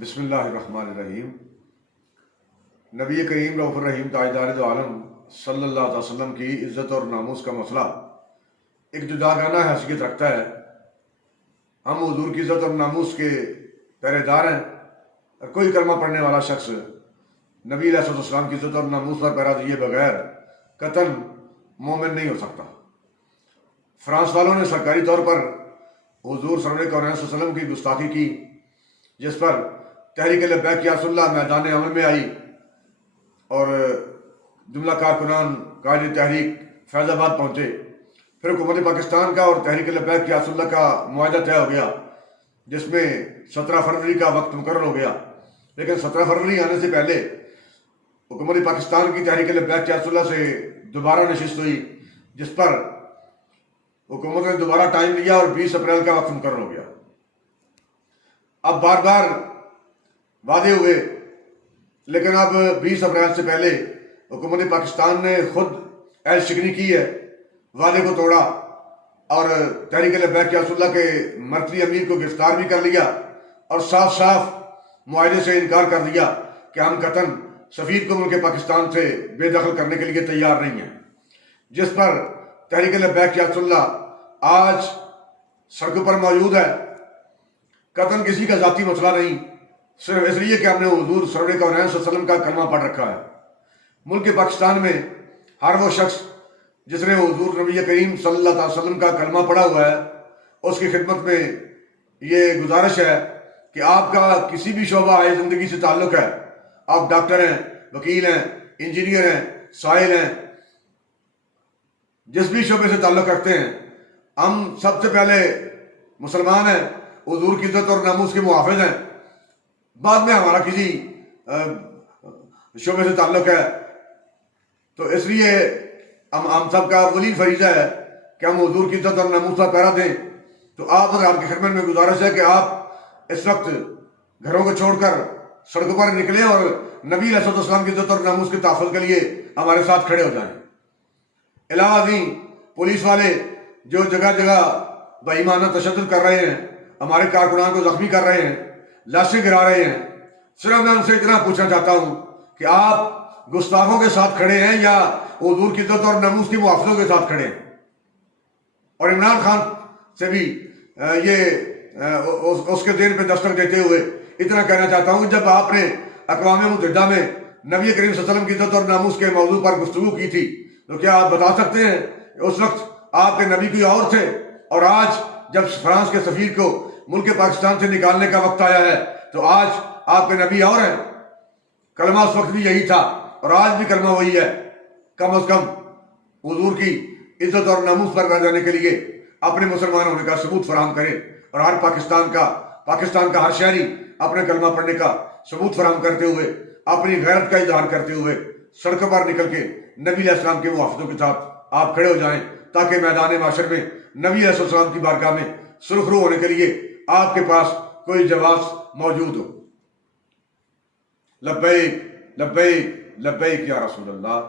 بسم اللہ الرحمن الرحیم۔ نبی کریم رؤوف الرحیم تاجدار دو عالم صلی اللہ علیہ وسلم کی عزت اور ناموس کا مسئلہ ایک جداگانہ حیثیت رکھتا ہے۔ ہم حضور کی عزت اور ناموس کے پہرے دار ہیں، اور کوئی کلمہ پڑھنے والا شخص نبی علیہ السلام کی عزت اور ناموس پر پہرا دیے بغیر قطعاً مومن نہیں ہو سکتا۔ فرانس والوں نے سرکاری طور پر حضور صلی اللہ علیہ وسلم کی گستاخی کی، جس پر تحریک لبیک یا رسول اللہ میدان عمل میں آئی اور جملہ کارکنان قائد تحریک فیض آباد پہنچے۔ پھر حکومت پاکستان کا اور تحریک لبیک یا رسول اللہ کا معاہدہ طے ہو گیا، جس میں 17 فروری کا وقت مقرر ہو گیا۔ لیکن 17 فروری آنے سے پہلے حکومت پاکستان کی تحریک لبیک یا رسول اللہ سے دوبارہ نشست ہوئی، جس پر حکومت نے دوبارہ ٹائم لیا اور 20 اپریل کا وقت مقرر ہو گیا۔ اب بار بار وعدے ہوئے، لیکن اب 20 اپریل سے پہلے حکومت پاکستان نے خود عہد شکنی کی ہے، وعدے کو توڑا اور تحریک لبیک یا رسول اللہ کے مرکزی امیر کو گرفتار بھی کر لیا اور صاف صاف معاہدے سے انکار کر دیا کہ ہم قطعاً سفیر کو ملک پاکستان سے بے دخل کرنے کے لیے تیار نہیں ہیں، جس پر تحریک لبیک یا رسول اللہ آج سڑکوں پر موجود ہے۔ قطعاً کسی کا ذاتی مسئلہ نہیں، صرف اس لیے کہ ہم نے حضور صلی اللہ علیہ وسلم کا کلمہ پڑھ رکھا ہے۔ ملک پاکستان میں ہر وہ شخص جس نے حضور نبی کریم صلی اللہ علیہ وسلم کا کلمہ پڑھا ہوا ہے، اس کی خدمت میں یہ گزارش ہے کہ آپ کا کسی بھی شعبہ زندگی سے تعلق ہے، آپ ڈاکٹر ہیں، وکیل ہیں، انجینئر ہیں، سائل ہیں، جس بھی شعبے سے تعلق رکھتے ہیں، ہم سب سے پہلے مسلمان ہیں، حضور کی عزت اور ناموس کے محافظ ہیں، بعد میں ہمارا کسی شعبے سے تعلق ہے۔ تو اس لیے ہم سب کا ولی فریضہ ہے کہ ہم حضور کی عزت اور ناموس کا پہرا دیں۔ تو آپ کی خدمت میں گزارش ہے کہ آپ اس وقت گھروں کو چھوڑ کر سڑکوں پر نکلیں اور نبی علیہ السلام کی عزت اور ناموس کے تحفظ کے لیے ہمارے ساتھ کھڑے ہو جائیں۔ علاوہ ازیں پولیس والے جو جگہ جگہ بے ایمانہ تشدد کر رہے ہیں، ہمارے کارکنان کو زخمی کر رہے ہیں، لاشیں گرا رہے ہیں، صرف میں ان سے اتنا پوچھنا چاہتا ہوں کہ آپ گستاخوں کے ساتھ کھڑے ہیں یا حضور کی عزت اور ناموس کی محافظوں کے ساتھ کھڑے ہیں؟ اور عمران خان سے بھی اس کے ذہن پہ دستک دیتے ہوئے اتنا کہنا چاہتا ہوں کہ جب آپ نے اقوام متحدہ میں نبی کریم صلی اللہ علیہ وسلم کی عزت اور ناموس کے موضوع پر گفتگو کی تھی، تو کیا آپ بتا سکتے ہیں اس وقت آپ کے نبی کوئی اور تھے، اور آج جب فرانس کے سفیر کو ملک پاکستان سے نکالنے کا وقت آیا ہے تو آج آپ کے نبی اور ہیں؟ کلمہ اس وقت بھی یہی تھا اور آج بھی کلمہ وہی ہے۔ کم از کم حضور کی عزت اور ناموس پر رہ جانے کے لیے اپنے مسلمان ہونے کا ثبوت فراہم کرے، اور ہر پاکستان کا ہر شہری اپنے کلمہ پڑھنے کا ثبوت فراہم کرتے ہوئے، اپنی غیرت کا اظہار کرتے ہوئے سڑکوں پر نکل کے نبی علیہ السلام کے محافظوں کے ساتھ آپ کھڑے ہو جائیں، تاکہ میدان معاشر میں نبی علیہ السلام کی بارگاہ میں سرخرو ہونے کے لیے آپ کے پاس کوئی جواز موجود ہو۔ لبیک لبیک لبیک یا رسول اللہ۔